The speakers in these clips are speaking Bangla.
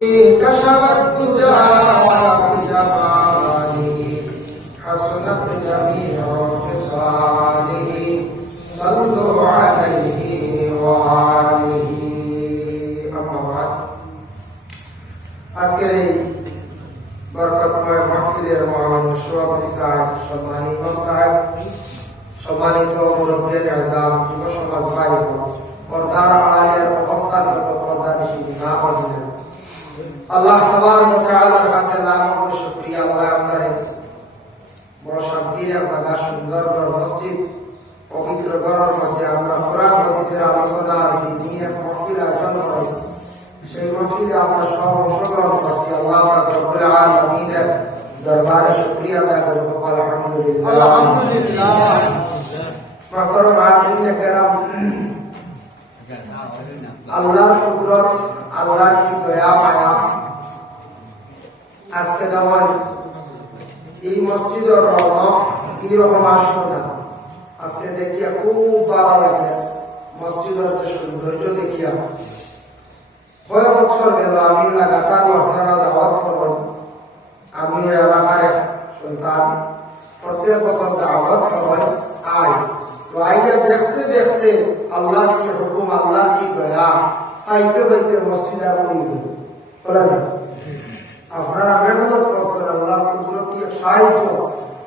كشف الدجى بجماله حسنت جميع خصاله صلوا عليه وآله أما بعد আজকের এই বরকতময় মাহফিলের মহান সভাপতি সাহেব, সম্মানিত ইমাম সাহেব, সম্মানিত মুরব্বিয়ান আযম, যুব সমাজ ভাই বোন, পর্দার আড়ালের অবস্থানগত পর্দানিশী মা ও বোনেরা, আল্লাহ তাবারক ওয়া তাআলার কাছে লাখ কোটি শুকরিয়া। আল্লাহ আমাদের বড় শান্তির জায়গা, সুন্দর ঘর, মসজিদ, পবিত্র ঘরের মধ্যে আমরা কোরআন হাদিসের আলোচনার দিনে মাহফিল আয়োজন করেছি। সেই মাহফিলে আমরা সব অংশগ্রহণ করছি। আল্লাহ পাক রব্বুল আলামিনের দরবারে শুকরিয়া আদায় করব। আলহামদুলিল্লাহ, আলহামদুলিল্লাহ। মাহতরম আলিমে কেরাম, আল্লাহর কুদরত, আল্লাহর কি দয়া মায়া। আজকে যেমন এই মসজিদের রৌনক এইরকম আসলো না, আজকে দেখিয়া খুব ভালো লাগে। মসজিদের সৌন্দর্য দেখিয়া কয়েক বছর গেল আমি লাগাতার আপনারা দাওয়াত করবেন। আমি এলাকার সন্তান, প্রত্যেক বছর দাওয়াত করবেন। আয় তো আইয়া দেখতে দেখতে আল্লাহর কি হুকুম, আল্লাহর কি দয়া, চাইতে চাইতে মসজিদ আর বলে আপনারা মেহনত করছেন। আল্লাহর কুদরতি সাহায্য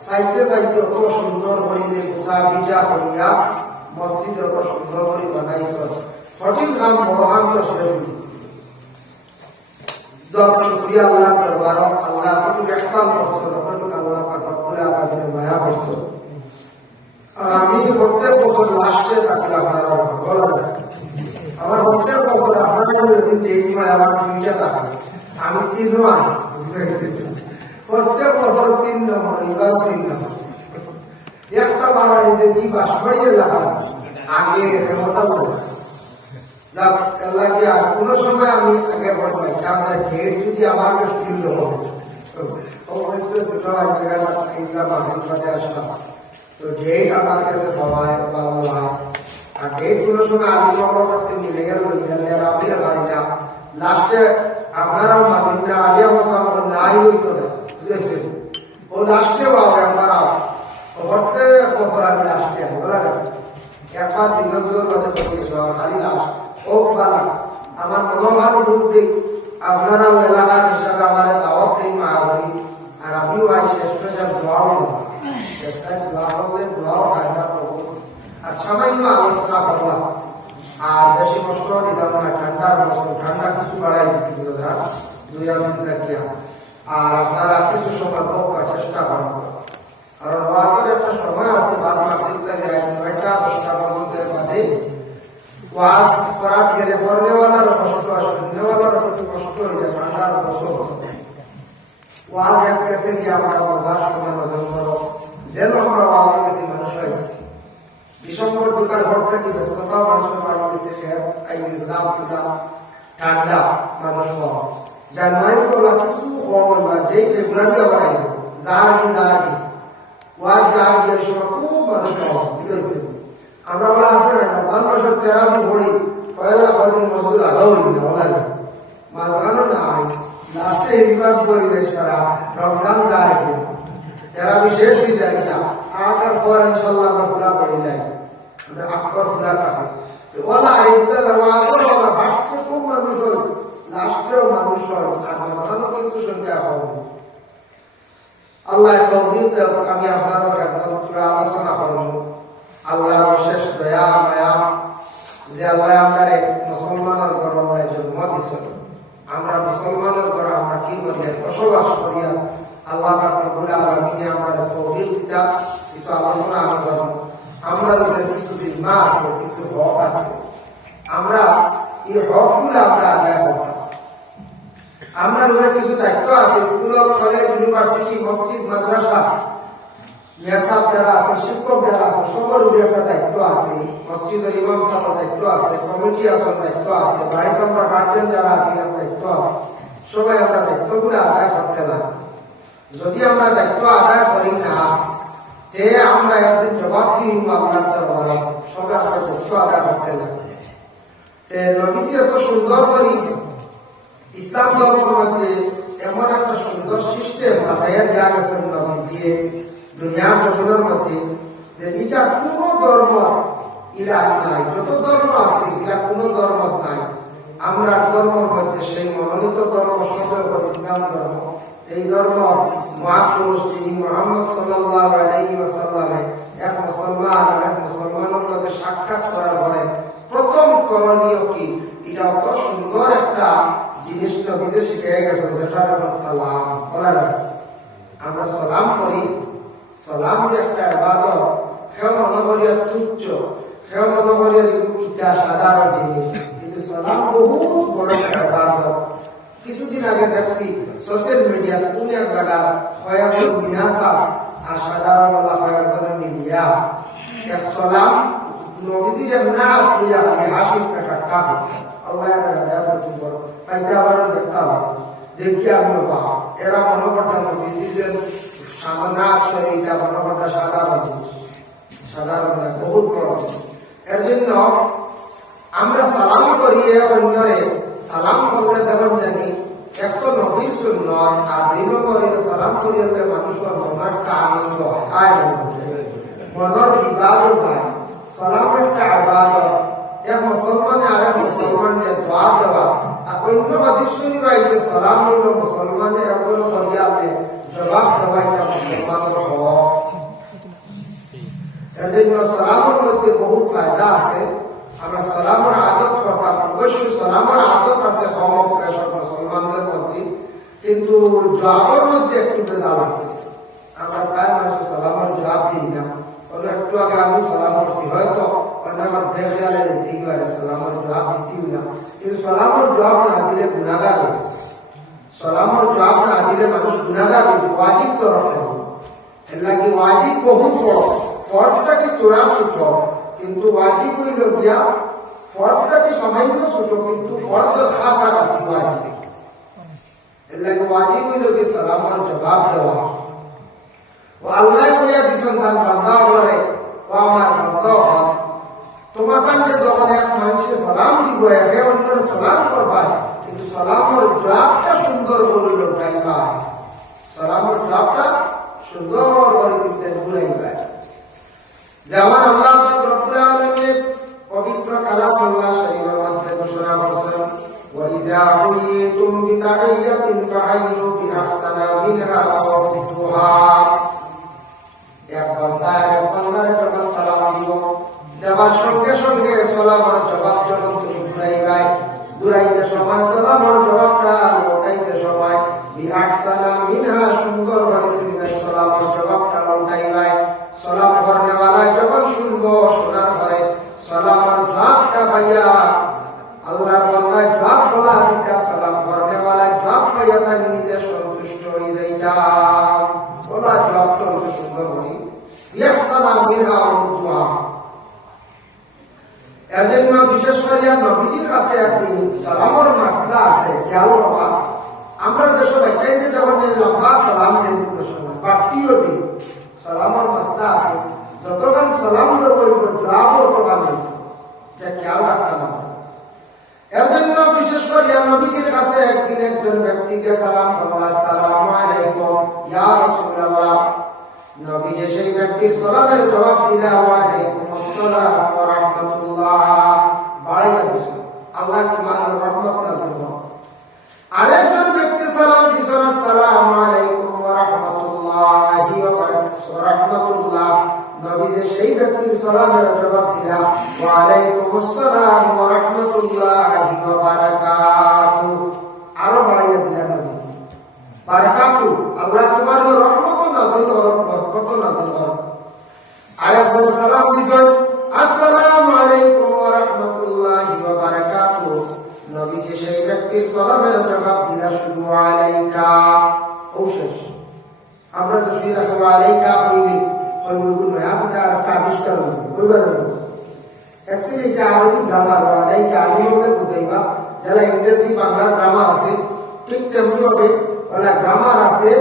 চাইতে চাইতে অত সুন্দর করিলে গুছা পিঠা করিয়া মসজিদ অত সুন্দর করে বানাইছ। সঠিক কাম মহান শেষ যত শুকরিয়া আল্লাহর দরবারত। আল্লাহ কতটুকু ইহসান করছে, ততটুকু আল্লাহ পাক রব্বুল আলামিনের মায়া করছে। আর আমি প্রত্যেক বছর লাস্টে থাকি আপনারা বলা যায়। আমার প্রত্যেক বছর আপনারা যেদিন ডেট হয় আমার দুইটা থাকে, আমি তিনও আনি। প্রত্যেক বছর 3 নম্বর, এবার 3 নম্বর। একটা বাড়িতে কি বাস করিয়ে দেখা আগে লাগে। আর কোন সময় আমি আগে বলবো ডেট যদি আমার কাছে কিনতে হবে ছোট আসলাম, তো ডেট আমার কাছে পাওয়ায় বা বলা হয়। আর ডেট কোন সময় আমি আমার কাছে মিলে গেল আপনি পারি না। লাস্টে আপনারাও মানেন না, আলিয়া মশা নাই হইতো না, বুঝেছেন? ও লাস্টে পাবে আপনারা প্রত্যেক বছর আমি লাস্টে বলা একবার দীর্ঘ খালি লাস্ট ও পালা আমার মনোভাব বুঝতে আপনারা এলাকার হিসাবে আমার দাওয়াত দিই মাহাবারি। আর আমিও আই শ্রেষ্ঠ দোয়াও দোয়া করলে দোয়াও ফায়দা করবো। আর সামান্য আলোচনা করলাম, আর বেশি কষ্ট দিতাম না। ঠান্ডার বছর, ঠান্ডা কিছু বাড়াই দিচ্ছি 2 দিন থাকিয়া। আর আপনারা কিছু সময় বকবার চেষ্টা করেন, কারণ ওয়াজের একটা সময় আছে বাদ মাগরিব থেকে রাত 9টা-10টা পর্যন্ত বাদে ওয়াজ করা গেলে পড়নেওয়ালারও কষ্ট আর শুননেওয়ালারও কিছু কষ্ট হয়ে যায়। ঠান্ডার বছর ওয়াজ এক গেছে কি আমরা মজার সময় নজর করো, যেন আমরা ওয়াজ গেছি মানুষ হয়েছি। ডিসেম্বর দুটার ঘর থেকে ব্যস্ততা মানুষের বাড়ি গেছে, ঠান্ডা মানুষ কম। জানুয়ারি তো কিছু কম হইবা, যেই ফেব্রুয়ারি আবার আইব যাহারি ওয়াজ যাহারি এই সময় খুব মানুষ কম। ঠিক আছে, আমরা বলা আছে রমজান মাসের তেরাবি ভরি পয়লা কদিন মজুদ আগাও বলা মাঝখানে না লাস্টে ইনকাম করে দেয় সারা রমজান যাহারি তেরাবি শেষ হয়ে যায় না। আটার পর ইনশাল্লাহ আমরা পুরা করে দেয়, আকবর পুরা থাকে ওলা ফার্স্টে খুব মানুষ হয়, লাস্টেও মানুষ হয়। আর মাঝখানে কিছু সংখ্যা হবে। আল্লাহ তৌফিক দেন, আমি আপনার পুরা আলোচনা করবো। আল্লাহর অশেষ দয়া মায়া যে আল্লাহ আমাদের মুসলমানের ঘর আল্লাহ জন্ম দিচ্ছেন। আমরা মুসলমানের ঘর আমরা কি করিয়া বসবাস করিয়া আল্লাহ পাক রব্বুল আলামিন আমাদের তৌফিক দিতা। কিছু আলোচনা আমি করব। আমরা কিছু জিম্মা আছে, কিছু হক আছে, আমরা এই হকগুলো আমরা আদায় করব। আমরা কিছু দায়িত্ব আছে, স্কুল, কলেজ, ইউনিভার্সিটি, মসজিদ, মাদ্রাসা, মেসাব যারা আছে, শিক্ষক যারা আছে, সবার উপরে একটা দায়িত্ব আছে। মসজিদের ইমাম সাহেবের দায়িত্ব আছে, কমিটি আসার দায়িত্ব আছে, বাড়িতে আমরা গার্জেন যারা আছে এর দায়িত্ব আছে। সবাই আমরা দায়িত্বগুলো আদায় করতে লাগে। যদি আমরা দায়িত্ব আদায় করি না, তে আমরা একদিন জবাব দিই আল্লাহর দরবারে। সবাই আমরা দায়িত্ব আদায় করতে লাগে। নবীজি এত সুন্দর করি ইসলাম ধর্মের মধ্যে এমন একটা সুন্দর সিস্টেম মাথায় দেওয়া গেছে নবী দিয়ে দুনিয়ার জগতের মধ্যে, যে এটা কোনো ধর্ম ইলাক নাই, যত ধর্ম আছে এটা কোনো ধর্ম নাই। আমরা ধর্মের মধ্যে সেই মনোনীত ধর্ম সর্বপ্রথম ইসলাম ধর্ম। এই ধর্ম মহাপুরুষ যিনি মুহাম্মদ সাল্লাল্লাহু আলাইহি ওয়াসাল্লামের এক মুসলমান আর এক মুসলমানের মধ্যে সাক্ষাৎ করার পরে প্রথম করণীয় কি, এটা অত সুন্দর একটা জিনিস নবীতে শিখে গেছে, যেটার নাম সালাম। আমরা সালাম করি, সালাম যে একটা ইবাদত, কেউ মনে করি তুচ্ছ, কেউ মনে করি এটা সাধারণ জিনিস, কিন্তু সালাম বহুত বড় একটা ইবাদত। কিছুদিন আগে দেখছি সোশ্যাল মিডিয়া কোন এক জায়গা কয়েকজন মিয়াসা আর সাধারণ কয়েকজনের মিডিয়া এক সালাম নবীজির না প্রিয়া হাসি একটা কাপ আল্লাহ দেখি আমি এরা মনে করতাম নবীজির সামনাথ শরীরটা মনে করতাম সাধারণ বহুত বড়। এর জন্য আমরা সালাম করিয়ে অন্যরে সালাম করতে দেবেন জানি এক তো নবীর সুন্নত, আর দুই নম্বরে সালাম করিয়ে মানুষের মনের একটা আনন্দ হয়, মনের বিবাদও যায়। সালাম একটা ইবাদত, এক মুসলমানে আরেক মুসলমানকে দোয়া দেওয়া, আর অন্য হাদিসে পাইছে সালাম হইল মুসলমানে এগুলো করিয়া জবাব দেওয়া, এটা মুসলমানের হক। এর জন্য সালামের মধ্যে বহুত ফায়দা আছে। আমরা সালামের আদত করতাম, অবশ্যই সালামের আদত আছে কম সব মুসলমানদের মধ্যে, কিন্তু জবাবের মধ্যে একটু বেজাল আছে। আমরা প্রায় মানুষ সালামের জবাব দিই না। একটু আগে আমি সালাম করছি, হয়তো অন্য আমার বেখেয়ালে দেখতে পারে সালামের জবাব দিচ্ছিও না, কিন্তু সালামের জবাব না দিলে গুণাগার হবে। সালামের জবাব না দিলে মানুষ গুণাগার হয়েছে। ওয়াজিব তো রাখতে হবে, এর লাগে ওয়াজিব বহুত বড়, ফরজটাকে চোরা ছোট, কিন্তু ওয়াজিব হইল গিয়া ফরজটাকে সামান্য ছোট, কিন্তু ফরজের কাছাকাছি ওয়াজিব। এর লাগে ওয়াজিব হইল গিয়ে সালামের জবাব দেওয়া। ও আল্লাহ কইয়া দিছেন তার বান্দা বলে, ও আমার বান্দা, তোমাকে যখন এক মানুষে সালাম দিব একে অন্যের সালাম করবা, কিন্তু সালামের জবাবটা সুন্দর করে পাইবা, সালামের জবাবটা সুন্দর করে কিন্তু ঘুরাইবা। যেমন আল্লাহ রব্বুল আলামিন পবিত্র কালামুল্লাহ শরীফের মধ্যে ঘোষণা করেছেন, ওয়া ইযা হুইতুম বিতাহিয়াতিন ফাহাইয়ু বিআহসানা মিনহা আও রুদ্দুহা। এক বান্দা এক বান্দারে যখন সালাম দিব, দেওয়ার সঙ্গে সঙ্গে সালামের জবাব যখন তুমি ঘুরাইবাই, ঘুরাইতে সময় সালামের জবাবটা লৌটাইতে সময় বিআহসানা মিনহা সুন্দর ভাবে তুমি সালামের জবাবটা লৌটাইবাই। সালাম করনেওয়ালা যখন শুনবো, শোনার পরে সালামের জবাবটা পাইয়া আল্লাহর বান্দা জবাব বলা দিতে সালাম করনেওয়ালা জবাব পাইয়া তার নিজে সন্তুষ্ট হয়ে যাইতা। বলা জবাবটা হইতে সুন্দর হই ইয়াহসানা মিনহা রুদ্দুহা। এজন্য বিশেষ করে নবীজির কাছে একদিন সালামের মাসলা আছে, খেয়াল বাবা। আমরা দেশে বাচ্চাইতে যখন লম্বা সালাম দেন সময় বাড়তিও দিই, সালামের মাসলা আছে, যতক্ষণ সালাম দেবো জবাবও প্রমাণ এটা খেয়াল রাখতাম আমরা। এর জন্য বিশেষ করে নবীজির কাছে একদিন একজন ব্যক্তিকে সালাম করলো, আসসালামু আলাইকুম ইয়া রাসূলুল্লাহ। নবী যে সেই ব্যক্তির সালামের জবাব দিলে, ওয়া আলাইকুম আসসালাম ওয়া রাহমাতুল্লাহ, বাড়াইয়া দিল, আল্লাহ তোমার রহমত নাযিল হোক। আরেকজন ব্যক্তি সালাম দিছেন, আসসালামু আলাইকুম ওয়া রাহমাতুল্লাহি ওয়া রাহমাতুল্লাহ। নবী যে সেই ব্যক্তির সালামের জবাব দিলা, ওয়া আলাইকুম আসসালাম ওয়া রাহমাতুল্লাহি ওয়া বারাকাতুহু, আরো বাড়াইয়া দিলেন নবী বারাকাতু, আল্লাহ তোমার রহমত নাযিল হোক, বরকত নাযিল হোক। আরেকজন সালাম দিছেন, আসসালামু আলাইকুম ওয়া রাহমাতুল্লাহি ওয়া বারাকাতুহু। নবী যে সেই ব্যক্তির সালামের জবাব দিলা শুধু আলাইকা, ও শেষ। আমরা তো সেই ওয়া আলাইকা কইলি ওই মুকুল মায়াবিটা একটা আবিষ্কার হয়েছে, বুঝবার অ্যাকচুয়ালি এটা আরবি গ্রামার, ওয়া আলাইকা আলিমকে বুঝাইবা। যারা ইংরেজি বাংলা গ্রামার আছে ঠিক তেমনি হবে ওরা গ্রামার আছে,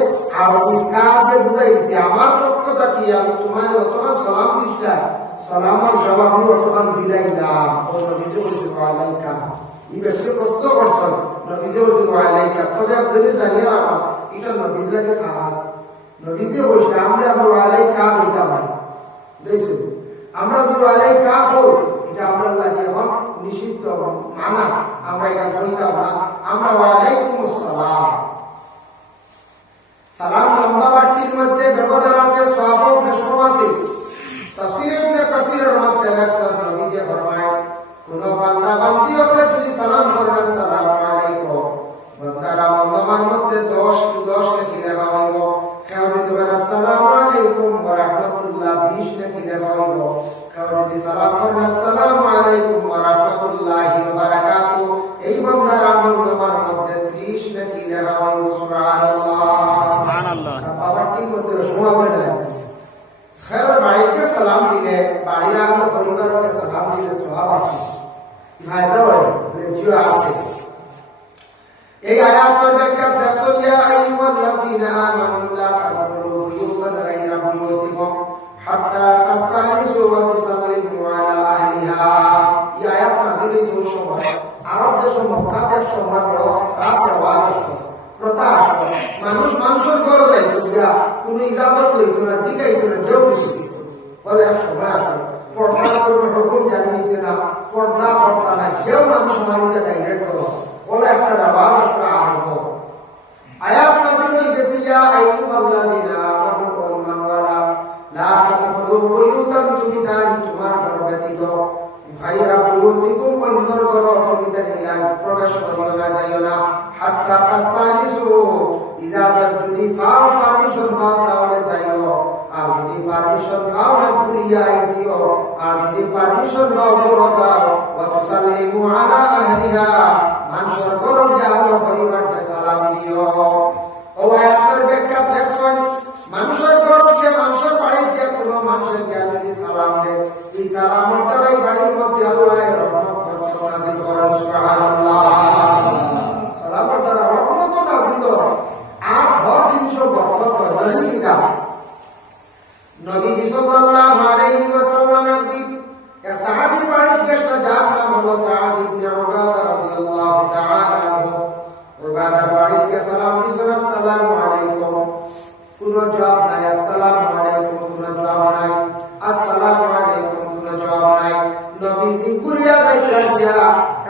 আরবি কাজে বুঝাইছে আমার পক্ষটা কি, আমি তোমার অতমান সালাম দিছিলাম, সালামের জবাব অতমান দিলাইলাম। ও নবীজি বলছে ওয়া আলাইকা। এই বেশি প্রশ্ন করছেন নবীজি বলছেন ওয়ালাইকা, তবে আপনি জানিয়ে রাখা এটা নবীর লাগে খাস। নবীজি বলছে আমরা আবার ওয়ালাইকা বলতাম না, দেখুন আমরা যদি ওয়ালাইকা হই এটা আমরা লাগে এখন নিষিদ্ধ মানা, আমরা এটা বলতাম না, আমরা ওয়ালাইকুম আসসালাম। সালাম লম্বা বাটির মধ্যে ব্যবধান আছে, সওয়াবও বেশি আছে। তাফসীর ইবনে কাসীরের মধ্যে লেখা নবীজি ফরমায় কোন বান্দা বান্দি হলে যদি সালাম করে আসসালামু আলাইকুম, বান্দার আমলের মধ্যে 10 নেকি লেখা হইব। কেউ যদি বলে আসসালামু আলাইকুম ওয়া রাহমাতুল্লাহ 20 নেকি লেখা হইব। কেউ যদি সালাম করে আসসালামু আলাইকুম ওয়া রাহমাতুল্লাহি ওয়া বারাকাতুহু, এই বান্দার আমলের মধ্যে 30 নেকি লেখা হইব। সুবহানাল্লাহ। বাবাটির মধ্যে সমাজ যায় খের বাড়িতে সালাম দিলে বাড়ির আমার পরিবারকে সালাম দিলে সওয়াব আছে, ফায়দা হয়, লেজিও আছে। এই আয়াতের ব্যাখ্যা দেখুন, ইয়া আইয়ুহাল্লাযীনা আমানু লা তাদখুলু বুয়ুতান গায়রা বুয়ুতিকুম হাত্তা তাস্তানিসু ওয়া তুসাল্লিমু আলা আহলিহা। এই আয়াত নাযিল হওয়ার সময় আরব দেশে মক্কাতে এক সময় বড় প্রথা আসলো। মানুষ মানুষের ঘরে যাইতো গিয়া কোন ইজাজত লইতো না, জিগাইতো না, কেউ কিছু বলে এক সময় আসলো পর্দার কোনো হুকুম জানিয়েছে না, পর্দা পর্দা না, কেউ মানুষ মাইতে ডাইরেক্ট করো বলে একটা রেওয়াজ আসলো আরম্ভ। আয়াত নাযিল হয়ে গেছে, ইয়া আইয়ুহাল্লাযীনা আমানু ওয়া ঈমানওয়ালা লা তাদখুলু বুয়ুতান, তুমি তোমার ঘর ব্যতীত গায়রা বুয়ুতিকুম, অন্যর ঘর তুমি প্রবেশ করিও না, যাইও না। হাত্তা তাস্তানিসু, ইজাজত যদি পাও, পারমিশন পাও তাহলে যাইও, আর যদি পারমিশন পাও না ঘুরিয়া আইজিও, আর যদি পারমিশন পাও ঘরে যাও। ওয়া তুসাল্লিমু আলা আহলিহা, মানুষের ঘরে যাও পরিবারকে সালাম দিও। ও আয়াতের ব্যাখ্যা দেখছেন, মানুষের ঘরে গিয়ে মানুষের বাড়িতে গিয়ে কোনো মানুষের গিয়ে যদি সালাম দেয়, এই সালামের দ্বারাই বাড়ির মধ্যে আল্লাহর রহমত বরকত নাযিল করেন। সুবহানাল্লাহ। সালামের দ্বারা রহমত নাযিল হয় আর ঘর জিনিস বরকত হয়। জানেন কি না? নবীজি সাল্লাল্লাহু আলাইহি ওয়াসাল্লাম একদিন এক সাহাবীর বাড়িতে একটা যার নাম হলো সাদ ইবনে উবাদা রাদিয়াল্লাহু তাআলা আনহু। উবাদার বাড়িতে সালাম দিছেন, আসসালামু আলাইকুম, কোনো জবাব নাই। আসসালামু আলাইকুম, কোনো জবাব নাই। আসসালামু আলাইকুম, কোনো জবাব নাই। নবীজি ঘুরিয়া যাইতেন, গিয়া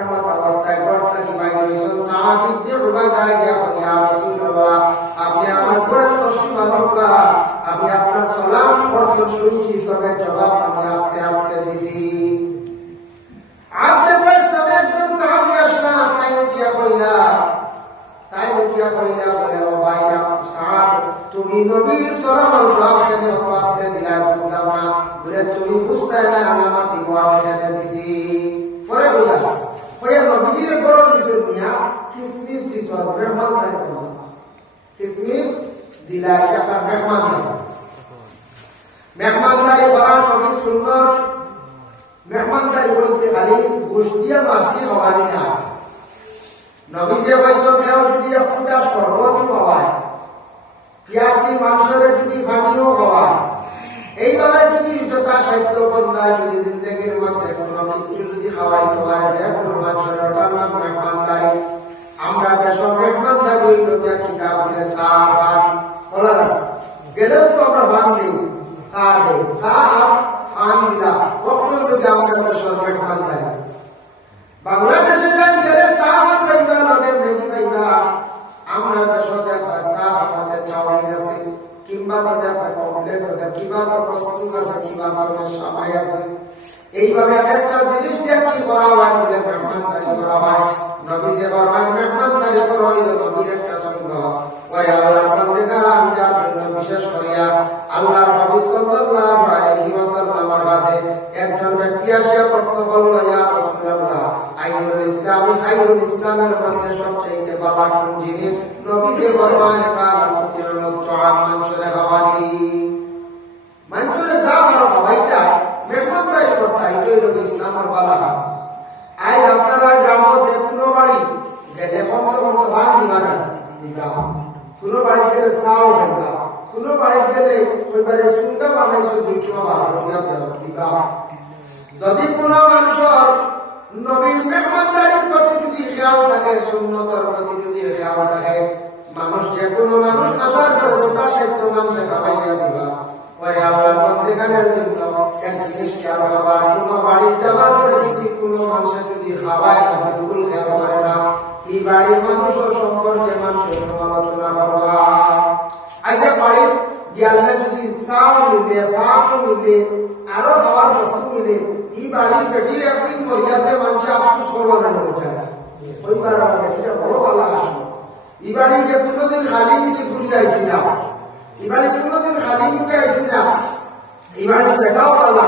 এমন অবস্থায় ঘর থেকে বাইরে হইছেন। সাদ ইবনে উবাদা গিয়া বলে, ইয়া রাসূলুল্লাহ, আপনি আমার ঘরে তশরিফ আনুন, আমি আপনার সালাম ফরজ শুনছি, তবে জবাব আমি আস্তে আস্তে দিছি। আপনি ইসলামে একজন সাহাবী আসলা, তাই উঠিয়া কইলা বলে, ও ভাই সাদ, তুমি নবীর সালামের জবাব কেন অত আস্তে দিলা? বুঝলাম না। বলে, তুমি বুঝতে না আলামতি আমি কেন দিছি। পরে কইয়া নবীজির গরম দিছেন নিয়া কিসমিস দিছ, মেহমানদারি করো, কিসমিস দিলা, একটা মেহমানদারি করা নবী সুন্নাত। মেহমানদারি বলতে খালি ঘুষ দিয়ে মাছ দিয়ে হবানি না। নবী যে বয়সন কেউ যদি এক ফুটা শরবত খাওয়ায়, পিয়াসি মানুষের যদি পানিও খাওয়ায়, এইভাবে যদি যথাসাধ্য বন্ধায় যদি জিন্দগির মধ্যে কোনো কিছু যদি খাওয়াইতে পারে, যে কোনো মানুষের নাম মেহমানদারি। আমরা দেশের মেহমানদারি হইল কিনা বলে চা ভাত বলা গেলেও তো আমরা ভাত নেই, চা দেই, চা আম দিলা, কখনো যদি আমাদের দেশের মেহমানদারি। বাংলাদেশে যান গেলে চা ভাত পাইবা, লগে মেগি পাইবা। আমরা দেশে দেখবা চা ভাত আছে, চাওয়ানি আছে, কিংবা দেখবা কমপ্লেক্স আছে, কিংবা প্রস্তুত আছে, কিংবা সামাই আছে। এইভাবে একটা জিনিস দিয়ে কি করা হয় বলে মেহমানদারি করা হয়। নবী যে বরমান মেহমানদারি করা হইল নবীর একটা সুন্নাত। ওই আল্লাহর বান্দাগণ যার জন্য বিশেষ করিয়া আল্লাহর হাবিব সাল্লাল্লাহু আলাইহি ওয়াসাল্লামের কাছে একজন ব্যক্তি আসিয়া প্রশ্ন করল, ইয়া রাসূলুল্লাহ, আইয়ুল ইসলামি খায়রুল, ইসলামের মধ্যে সবচেয়ে ভালো কোন জিনিস? নবী যে বরমান কালা তুতিউল তুআম, মানুষের খাওয়ানি, মানুষের যা ভালো খাওয়াইতা মেহমানদারি করতে, এটাই হলো ইসলামের ভালো। আজ আপনারা জানো যে কোনো বাড়ি গেলে কমসে কম তো ভাত দিবা না, দিবা। কোনো বাড়ি গেলে চাও দিবা, কোনো বাড়ি গেলে ওইবারে সুন্দর বানাইছো দুটো ভাত দিবা। যদি কোনো মানুষের নবীর মেহমানদারির প্রতি যদি খেয়াল থাকে, সুন্নতের প্রতি যদি খেয়াল থাকে, মানুষ যে কোনো মানুষ আসার পর তার সেদ্ধ মাংস খাওয়াইয়া দিবা। ওই আল্লাহর বন্দেগানের জন্য এক জিনিস খেয়াল করবা, কোনো বাড়ির যাওয়ার পরে যদি কোনো মানুষ যদি খাওয়ায় না, বিলকুল খেয়াল করে না, এই বাড়ির মানুষের সম্পর্কে মানুষের সমালোচনা করবা। আজকে বাড়ির গিয়ালে যদি চাল মিলে, ভাতও মিলে, আরো খাওয়ার বস্তু মিলে, এই বাড়ির বেটি একদিন মরিয়াতে মানুষ আফসোস করবার হয়ে যায়। ওই বাড়ির বেটিটা বড় ভালো আসলো, এই বাড়িকে কোনোদিন খালি মুখে ঘুরে আইছি না, এই বাড়ি কোনোদিন খালি মুখে আইছি না, এই বাড়ির বেটাও পালা।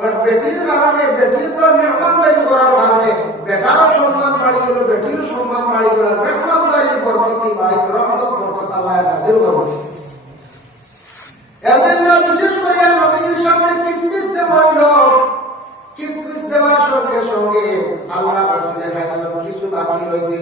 ওই বেটির কারণে, বেটির পর মেহমানদারি করার কারণে বেটারও সম্মান বাড়ি গেল, বেটিরও সম্মান বাড়ি গেল। মেহমানদারির বরকতি বাড়ি, রহমত বরকত আল্লাহ নাযিল করবে। এর জন্য বিশেষ করে নবীর সামনে কিসমিস দেওয়া হইল। কিসমিস দেওয়ার সঙ্গে সঙ্গে আল্লাহ রাসূল দেখাইছেন কিছু বাকি রয়েছে।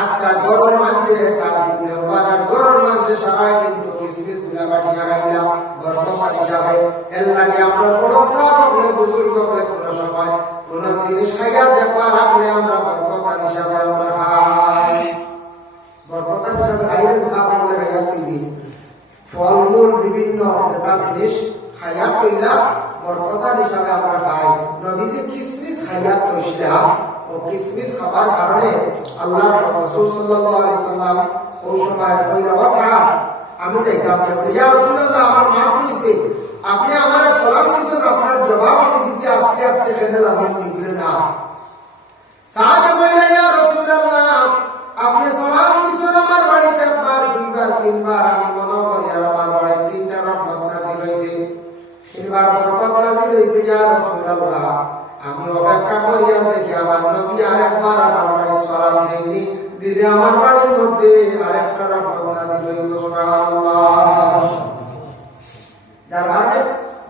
আস্তা গরম মাঝে সাদ ইবনে উবাদার গরম মাঝে সারাই কিন্তু কিসমিস গুলা বাটিয়া খাইলাম, বরকত হিসাবে। এর লাগে আমরা বড় সাহাবা বুজুর্গ হলে কোন সময় কোন জিনিস খাইয়া দেখবা রাখলে আমরা বরকত হিসাবে আমরা খাই। বরকত হিসাবে খাইলেন সাহাবা বলে খাইয়া ফিরবি। ফলমূল বিভিন্ন যেটা জিনিস খাইয়া কইলা বরকত হিসাবে আমরা খাই। নবীজি কিসমিস খাইয়া কইছিলাম, ও কিসমিস খাবার কারণে আল্লাহ রাসূল সাল্লাল্লাহু আলাইহি সাল্লাম ওই সময় কইলা ওয়াসা, আমি যাইতাম ইয়া রাসূলুল্লাহ, আমার মা কইছে আপনি আমার সালাম দিছেন, আপনার জবাব আমি দিছি, আস্তে আস্তে খেতে যাবেন নিবলে না। সাহাবা কইলা ইয়া রাসূলুল্লাহ, আপনি সালাম দিছেন আমার বাড়িতে একবার, দুইবার, তিনবার, আমি মনে করি আর আমার বাড়িতে তিনটা রহমত নাযিল হইছে, তিনবার বরকত নাযিল হইছে। ইয়া রাসূলুল্লাহ, আমি অপেক্ষা করি আর দেখি আমার নবী আরেকবার আমার বাড়ি সালাম দেননি, দিলে আমার বাড়ির মধ্যে আরেকটা রহমত নাযিল হইল। সুবহানাল্লাহ। যার কারণে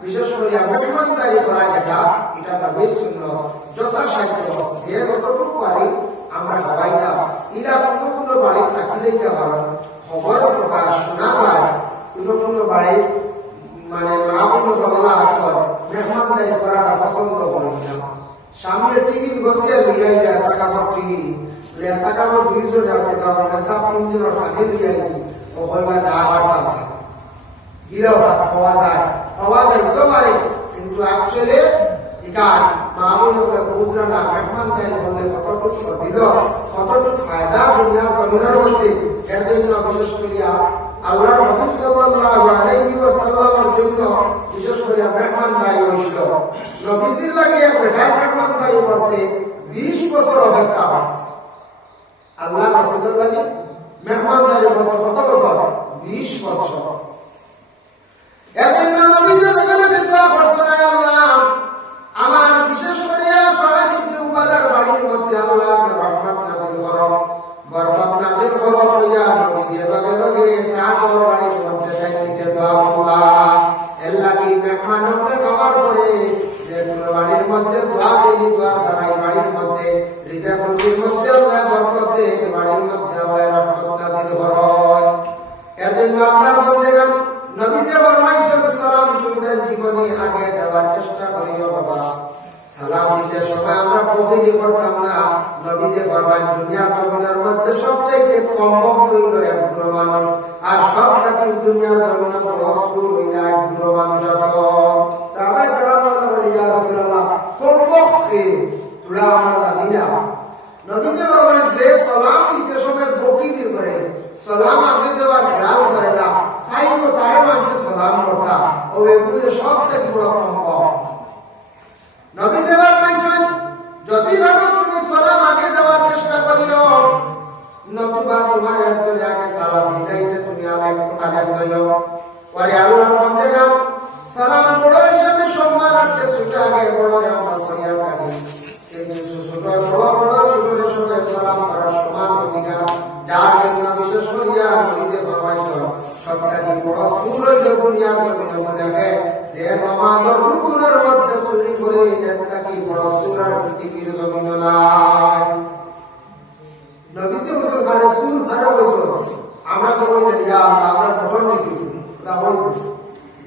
বিশেষ করে মেহমানদারি করা যেটা, এটা নবীর সুন্নাত। যথাসাধ্য যে যতটুকু পারি আমরা সবাই না, এরা কোনো বাড়ি থাকি যাইতে পারে, খবর প্রকাশ শোনা যায়, কোনো বাড়ি মানে মা কোনো বলা আসল মেহমানদারি করাটা পছন্দ করি না। সামনে টিফিন বসিয়ে লইয়াই যায়, টাকা ভাব কিনি টাকা ভাব 200 টাকা টাকা সব 3 টাকা লইয়াইছি, ও হইবা যাওয়ার টাকা গিরাও পাওয়া যায়, পাওয়া যাইতে পারে, কিন্তু অ্যাকচুয়ালি এটা মামুনের বুঝরা না। মেহমানদারি করলে কতটুকু ফজিলত, কতটুকু ফায়দা দুনিয়ার জমিনের মধ্যে। এর জন্য বিশেষ করিয়া আল্লাহর রাসূল সাল্লাল্লাহু আলাইহি ওয়াসাল্লামের জন্য বিশেষ করে মেহমানদারি হইছিল। নবীজির লাগে বেটার মেহমানদারি করছে 20 বছর অপেক্ষা করছে। আল্লাহ রাসূলের লাগে মেহমানদারি করছে কত বছর? 20 বছর। এর জন্য নবীজির লাগে দোয়া করছেন, আল্লাহ আমার বিশেষ করে সাহাবা ইবনে উবাদার বাড়ির মধ্যে আল্লাহর রহমত নাযিল করো, বরকত নাযিল করো। ইয়া নবী লগে লগে সাহাবার বাড়ির মধ্যে থাকিতে দোয়া আল্লাহ আল্লাহ কি মেহমানকে খাবার পরে যে কোন বাড়ির মধ্যে দোয়া দেই, দোয়া দ্বারাই বাড়ির মধ্যে রিজকের মধ্যে আল্লাহ বরকত দেয়, বাড়ির মধ্যে আল্লাহ রহমত নাযিল করো। এর জন্য আল্লাহ বলেন নবী যে ফরমাইছেন সালাম তুমি জীবনে আগে দেওয়ার চেষ্টা করিও বাবা। সালাম দিতে সময় আমরা প্রতিদিন করতাম না। নবী যে ফরমান দুনিয়ার জগতের মধ্যে সবচাইতে কম বক্ত হইল এক বুড়ো মানুষ, আর সবটাকে দুনিয়ার জগতে রসুল হইল এক বুড়ো মানুষ আছে। সাহাবায়ে কেরাম বলেন ইয়া রাসূলুল্লাহ, কম বক্তে তোরা আমরা জানি না। নবী যে ফরমান যে সালাম দিতে সময় বকিতে করে, সালাম আগে দেওয়ার খেয়াল করে না, সাইবো তারে মানুষ সালাম করতা, ও এগুলো সব থেকে বড় কম। নবী দেওয়ার পাইছেন যদি ভাবো তুমি সালাম আগে দেওয়ার চেষ্টা করিও, নতুবা তোমার একজনে আগে সালাম দিলাইছে তুমি আলেম লইও। পরে আল্লাহর বান্দারা সালাম বড় হিসাবে সম্মানার্থে ছোট আগে বড় আমরা করিয়া থাকি, কিন্তু ছোট বড় ছোটের সঙ্গে সালাম করার সমান অধিকার যার জন্য বিশেষ করিয়া নবীজি ফরমাইছেন সবটাকে বড় সুর হইল দুনিয়ার জমিনে দেখে যে নামাজের রুকুনের মধ্যে চুরি করে একটা কি বড় সুরার পৃথিবীর জমিন নাই। নবীজি হুজুর মানে সুর ধারে বসল, আমরা তো বলি ইয়া আল্লাহ আমরা খবর নিছি তা বলবো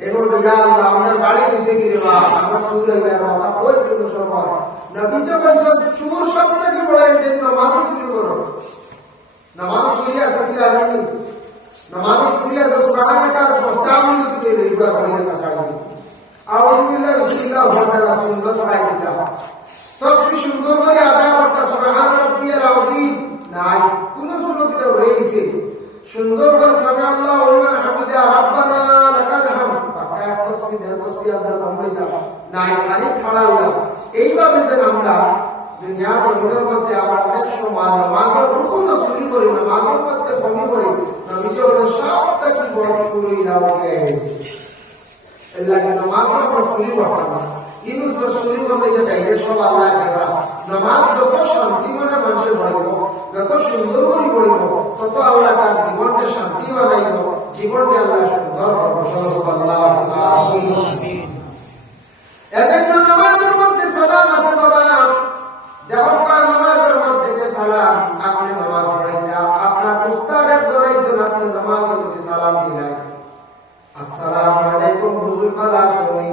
এবং ইয়া আল্লাহ আমরা গাড়ি দিছে কি রে মা আমার সুর হয়ে গেল মাথা কই কোনো সময় নবী যে কইছে চুর শব্দ কি বলে দেন নামাজ শুরু করো নামাজ করিয়া সত্যি আরনি নামাজ করিয়া সুবহানাল্লাহ প্রস্তাব নিয়ে দিতে লইবা করিয়া না ছাড়ি আউযুবিল্লাহি বিসমিল্লাহ ওয়া সুন্দর ছাড়াই দিতা তসবিহ সুন্দর করে আদায় করতে সুবহান রাব্বিয়াল আযীম নাই কোন সুন্নতে রয়েছে সুন্দর করে সামি আল্লাহু লিমান হামিদা রাব্বানা লাকাল হামদ পাকা তসবিহ আল্লাহ নামে যা নাই খালি খাড়া হওয়া এইভাবে যে আমরা দুনিয়ার মধ্যে মধ্যে আমরা অনেক সময় নামাজের রুকুন শুরু করি নামাজের মধ্যে কমি করি নবীজি ওদের সবটা কি বড় শুরুই না ওকে এল্লাহ নামাজের পর শুরু করতাম না ইনুস শুরু করতে যে গাইডে সব আল্লাহ করা নামাজ যত শান্তি মনে মানুষের বলিব যত সুন্দর করে বলিব তত আল্লাহ তার জীবনকে শান্তি বানাইব জীবনকে আল্লাহ সুন্দর করব আল্লাহ আমিন এজন্য নামাজের মধ্যে সালাম আছে বাবা যখন নামাজের মধ্যে যে সালাম আপনি নামাজ পড়েন না আপনার উস্তাদের বলাইছেন আপনি নামাজের মধ্যে সালাম দিলেন আসসালামু আলাইকুম হুজুর কালা শুনি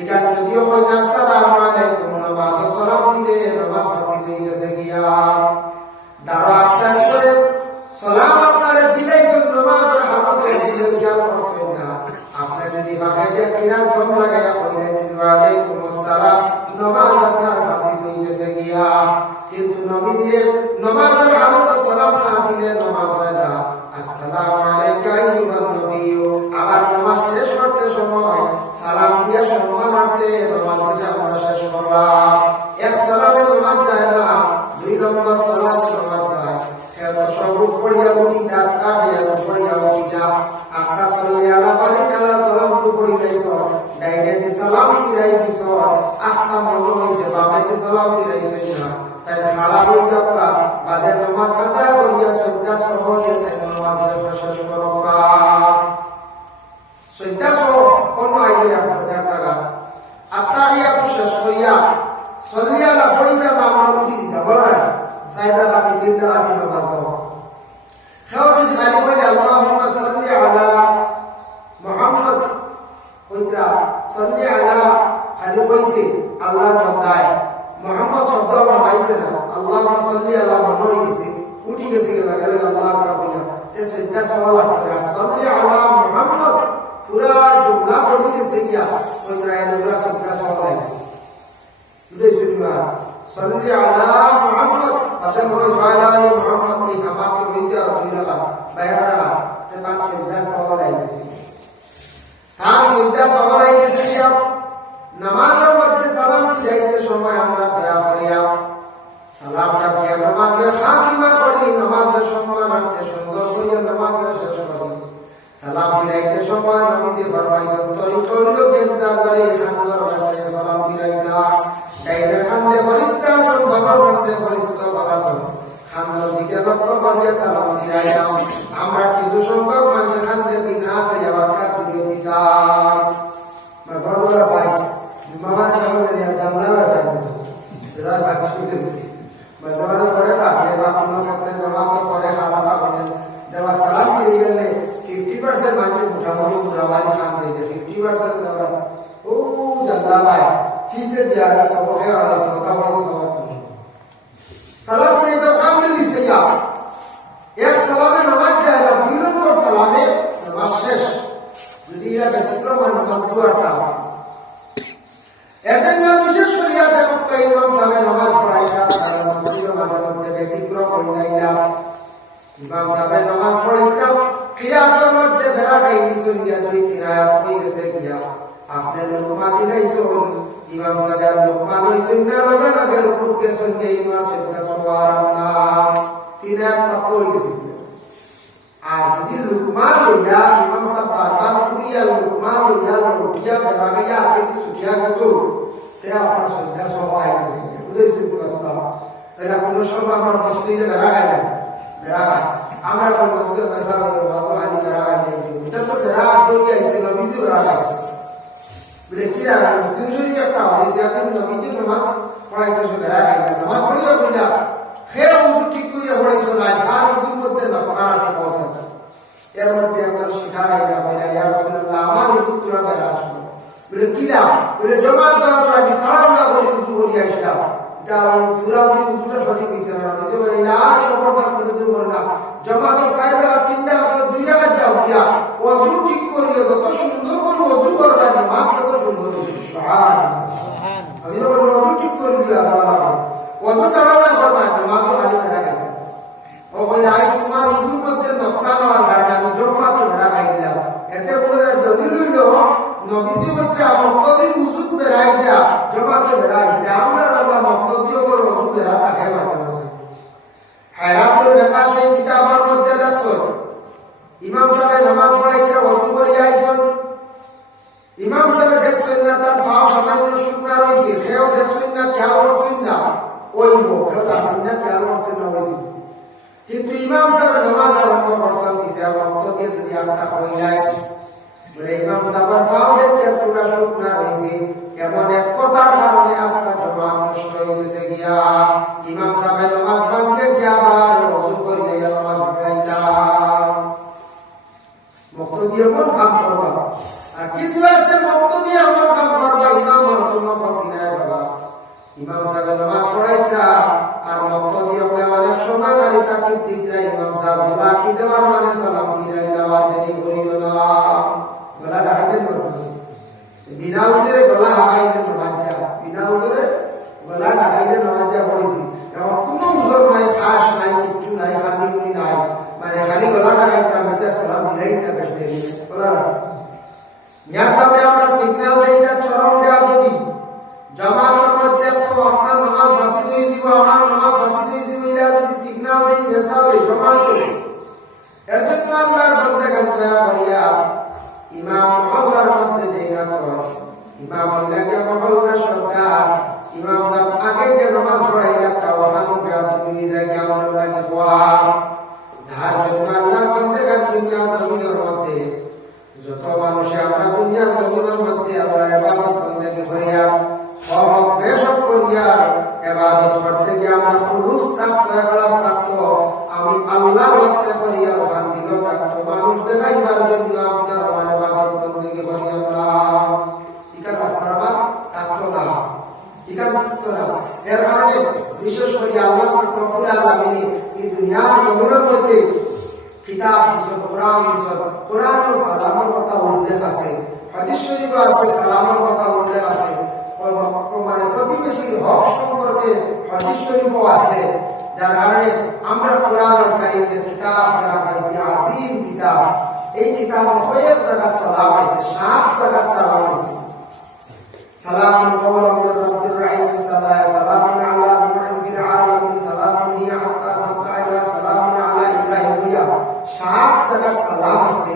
এখান যদিও কই না আসসালামু আলাইকুম নামাজ সালাম দিলে নামাজ বাসিত হয়ে গেছে গিয়া দাঁড়া আপনার করে সালাম আপনারে দিলেইছেন নামাজের হালতে দিলে গিয়া করছেন না আপনি যদি বাকাইতে কিরান কম লাগায়া কইলেন ওয়ালাইকুম আসসালাম নামাজ আপনার বাসিত হয়ে গেছে গিয়া কিন্তু নবীজির নামাজের হালতে সালাম না দিলে নামাজ হয় না আসসালামু আলাইকা আইয়ুহান নবিয়্যু আবার নামাজ শেষ করতে সময় সালাম দিয়া সম্মানার্থে নামাজটা আমরা শেষ করলাম এক সালামে নামাজ যায় না দুই নম্বর সালামে নামাজ যায় কেউ সবুজ পড়িয়া উঠি তার তাবিয়া পড়িয়া উঠি যা আকাশ করে আলা পানি কালা সালাম তো পড়ি লাইছ ডাইনে দি সালাম দিরাই দিছ আখতা মনে হইছে বামে দি সালাম দিরাইছ না তাই খালা হই যাবা বাদের নামাজ আদায় করিয়া সত্যা সহজে তাই নামাজের শেষ করবা সত্যা সহ কোন আইডিয়া এক জায়গা আত্তাহিয়া শেষ করিয়া সল্লিয়ালা পড়িতা আমরা উঠি দিতা বলেন সাইরা লাকি দিনটা আদি নামাজ খাও যদি খালি বলে আল্লাহুম্মা সাল্লি আলা মুহাম্মদ কইরা সাল্লি আলা খালি কইছে আল্লাহর বান্দায় মুহাম্মদ শব্দ মাইছে না আল্লাহুম্মা সাল্লি আলা মনে গেছে উঠি গেছে গেলে আল্লাহ আকবার কইয়া তে সত্যা সওয়াল করতে সাল্লি আলা মুহাম্মদ পুরা জুমলা পড়ি গেছে গিয়া কইরা এগুলা সত্যা সওয়াল বুঝেছিনা সাল্লি আলা মুহাম্মদ আদম রোজ আলা মুহাম্মদ কি আমাকে কইছে আর দিলা বাইরা তে তার সত্যা সওয়াল আইছে তার সত্যা সওয়াল আইছে গিয়া নামাজের মধ্যে সালাম দিতে সময় আমরা দয়া করিয়া সালামটা দিয়ে নামাজের খাতিমা করি নামাজের সম্মানার্থে সুন্দর করিয়া নামাজের শেষ করি সালাম দিতে সময় নবীজি ফরমাইছেন তরিকা হইল গেঞ্জার ধরে খানদার কাছে সালাম দিলাইতা ডাইরেক্ট খান্দে ফরিস্তা সম্ভব খান্দে ফরিস্তা বাগাসন খানদার দিকে লক্ষ্য করিয়া সালাম দিলাইতা আমরা কিছু সংখ্যক মানুষ খান্দে দিন আছে আবার কাটি দিয়ে দিছাই মাসাল্লাহ সাহেব মামার কেমন জানলা আছে এরা বাকি দিতেছে মাঝে মাঝে পরে থাকলে বা কোনো ক্ষেত্রে জমা তো পরে খাওয়াটা হবে দেওয়া সালাম দিয়ে গেলে 50% মানুষ মোটামুটি মোটাবাড়ি খান দিয়েছে 50% দেওয়া ও জানলা ভাই ফিসে দেওয়া সব হয়ে গেছে মোটামুটি সমস্ত সালাম করে তো খান দিয়ে দিচ্ছে এক সালামে নামাজ যায় না 2 নম্বর সালামে নামাজ শেষ যদি এরা ব্যতিক্রম নামাজ দুয়ারটা এজন্য বিশেষ করিয়া দেখো ইমাম সাহেব নামাজ পড়াইলা আর মসজিদের মাঝে মধ্যে ব্যতিক্রম হয়ে যাইলা ইমাম সাহেব নামাজ পড়াইলা কিরাতের মধ্যে বেড়া খাইনি শুনিয়া 2-3 আয়াত হয়ে গেছে গিয়া আপনি লোকমা দিলাইছুন ইমাম সাহেব লোকমা দিছেন না লগে লগে রুকুত কে শুনকে ইমাম সাহেব সুবহানাল্লাহ 3 আয়াত পড়ে গেছে আর যদি লোকমা লইয়া ইমাম সাহেব বারবার পুরিয়া লোকমা লইয়া উঠিয়া বেড়া গাইয়া আগে ছুটিয়া গেছো তে আপনার সজ্জা সহ আইছে বুঝেছি প্রস্তাব এটা কোন সময় আমরা মসজিদে বেড়া গাই না বেড়া গাই আমরা কোন মসজিদে পয়সা লাগে বাবা আদি বেড়া গাই দেব এটা তো বেড়া দৌড়ি আইছে নবীজি বেড়া গাই বলে কি রা মুসলিম শরীফ একটা হাদিস আছে নবীজি নামাজ পড়াইতে বেড়া গাই না নামাজ পড়িয়া কইলা খেয়ে ওযু ঠিক করিয়া পড়াইছো না আর ওযুর মধ্যে নকশা আছে পৌঁছাতে এর মধ্যে একবার শিখাইলা বলে ইয়া রাসূলুল্লাহ আমার উত্তর বেড়া আসবে বলে কিনা বলে জমাত দেওয়ার লাগে তারাও না বলে উঁচু করি আসলাম এটা পুরাপুরি উঁচুটা সঠিক হয়েছে না কিছু বলি না খবরদার করে দেবো না জমাতের সাহেবেরা 3 টাকা 2 টাকা যাও গিয়া অজু ঠিক করিও যত সুন্দর করে অজু করবে নামাজ তত সুন্দর হবে আমি তো বলি অজু ঠিক করে দিয়া অজু তাড়াহুড়া করবা নামাজও আগে বেড়া খাইবে ও কই আজ তোমার উজুর মধ্যে নকশা হওয়ার কারণে আমি জমাতে বেড়া খাইলাম এতে বোঝা দলিল হইল নবীজি বলছে মক্তদিন উজুত বেড়াই গিয়া জমাতে বেড়াই আমরা বাবা মক্তদিও করে অজু বেড়া থাকে মাঝে মাঝে হায়রাতুল ব্যাপার সেই কিতাবের মধ্যে দেখছো ইমাম সাহেব নামাজ পড়াইতে অজু করে আইছেন ইমাম সাহেব দেখছেন না তার পাও সামান্য শুকনা রয়েছে খেয়েও দেখছেন না খেয়াল করছেন না ওই খেয়েও দেখছেন না খেয়াল করছেন না ওই কিন্তু ইমাম সাহেব নামাজ আরম্ভ করছেন দিছে মক্তদি যদি একটা হই যায় বলে ইমাম সাহেবের পাও দেখতে পুরা শুকনা রয়েছে এমন এক কথার কারণে আস্থা জমা নষ্ট হয়ে গেছে গিয়া ইমাম সাহেব নামাজ ভাঙতে গিয়া আবার ওযু করিয়া নামাজ পড়াইতাম মক্তদি এমন কাম করবা আর কিছু আছে মক্তদি এমন কাম করবা ইমাম আর কোনো ক্ষতি নাই বাবা ইমাম সাহেব নামাজ পড়াইতা আর মক্তদি ওকে অনেক সময় গাড়ি তাকিব দিকরা ইমাম সাহেব বলা কি দেওয়ার মানে সালাম কি দেওয়ার দেরি করিও না বলা ডাকেন বসে বিনা উজরে গলা হাগাইতে নামাজা বিনা উজরে গলা হাগাইতে নামাজা পড়েছি এবং কোনো উজর নাই খাস নাই কিছু নাই হাদিগুনি নাই মানে খালি গলা হাগাইতে নামাজে সালাম দিলাইতে বসতে বলা ইয়ার সামনে আমরা সিগন্যাল দেইটা চরম বেয়াদবি জামাতের মধ্যে তো আপনার নামাজ বাসি হয়ে যাব আমার নামাজ বাসি হয়ে যাব এরা যদি সিগন্যাল দেই মেসাবে জামাত এর জন্য আল্লাহর বান্দা কান্তা করিয়া ইমাম মহল্লার মধ্যে যে নামাজ ইমাম লাগে মহল্লা সরদার ইমাম সাহেব আগে যে নামাজ পড়াইলা কাওয়াহানো বেয়াদবি যায় কেমন লাগে কোয়া যার জন্য আল্লাহর বান্দা দুনিয়া জমিনের মধ্যে যত মানুষ আমরা দুনিয়ার জমিনের মধ্যে আল্লাহর ইবাদত বন্দেগী করিয়া সব বেশক করিয়া ইবাদত করতে গিয়ে আমরা খুলুস থাকতো ইখলাস থাকতো আমি আল্লাহর ওয়াস্তে করিয়া ওখান দিল থাকতো মানুষ দেখাইবার জন্য আপনার আমার ইবাদত বন্দেগী করিয়া না ঠিক আছে আপনারা থাকতো না ঠিক আছে থাকতো না এর কারণে বিশেষ করে আল্লাহ রব্বুল আলামিন এই দুনিয়ার জমিনের মধ্যে কিতাব দিছেন কোরআন দিছেন কোরআন ও সালামের কথা উল্লেখ আছে হাদিস শরীফে আছে সালামের কথা উল্লেখ আছে মানে প্রতিবেশীর হক সম্পর্কে হাদিস শরীফও আছে যার কারণে আমরা কোরআনের কারিমে কিতাব যারা পাইছি আজিম কিতাব এই কিতাব কয়েক জায়গা সালাম আছে 7 জায়গা সালাম আছে সালামুন কওলাম মির রাব্বির রহিম সালামুন আলা নূহিন ফিল আলামিন সালামুন হিয়া হাত্তা মাতা'আলা সালামুন আলা ইব্রাহিমিয়া 7 জায়গা সালাম আছে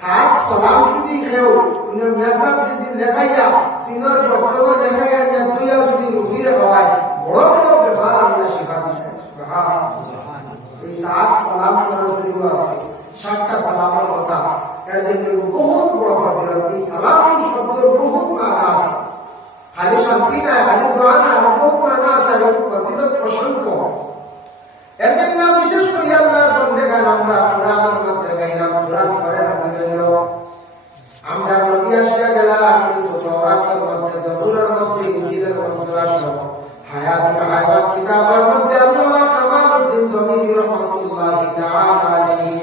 7 সালাম যদি কেউ কোন মেসাব যদি লেখাইয়া সিনর বক্তব্য লেখাইয়া যে দুইয়া যদি রুগীরে হয় বড় বড় ব্যাপার আল্লাহ শিখা দিয়েছেন সুবহানাল্লাহ এই 7 সালাম করার শুরু আছে 7টা সালামের কথা এর জন্য বহুত বড় ফজিলত এই সালাম শব্দের বহুত মানা আছে খালি শান্তি না খালি দোয়া না বহুত মানা আছে এবং ফজিলত প্রশংসা এর জন্য বিশেষ করে আল্লাহর বান্দাগণ আমরা কোরআনের মধ্যে গাইলাম কোরআন পড়ে হাজির হইল আমরা নবী আসিয়া গেলা কিন্তু তাওরাতের মধ্যে জবুরের মধ্যে ইনজিলের মধ্যে আসলো হায়াত কিতাবের মধ্যে আল্লামা কামালউদ্দিন দমিরি রাহমাতুল্লাহি তাআলা আলাইহি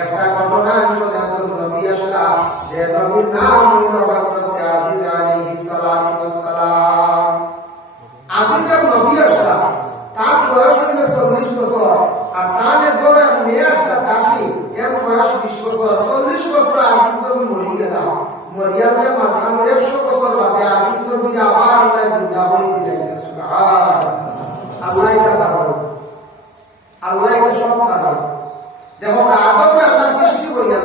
একটা ঘটনা একজন নবী আসলা যে নবীর নাম হযরত আজিজ আলাইহিস সালাতু ওয়াস সালাম আজিজের নবী আসলা তার বয়স হইল 40 বছর আর তার ধরে মেয়ে আসলা দাসী এর বয়স 20 বছর 40 বছর আজিজ নবী মরে গেল মরিয়ামকে মাঝখানে 100 বছর বাদে আজিজ নবী আবার আল্লাহ জিন্দা করে দিলেন সুবহানাল্লাহ আল্লাহ এটা পারে আল্লাহ এটা সব পারে দেখো আদমকে আল্লাহ সৃষ্টি করিয়া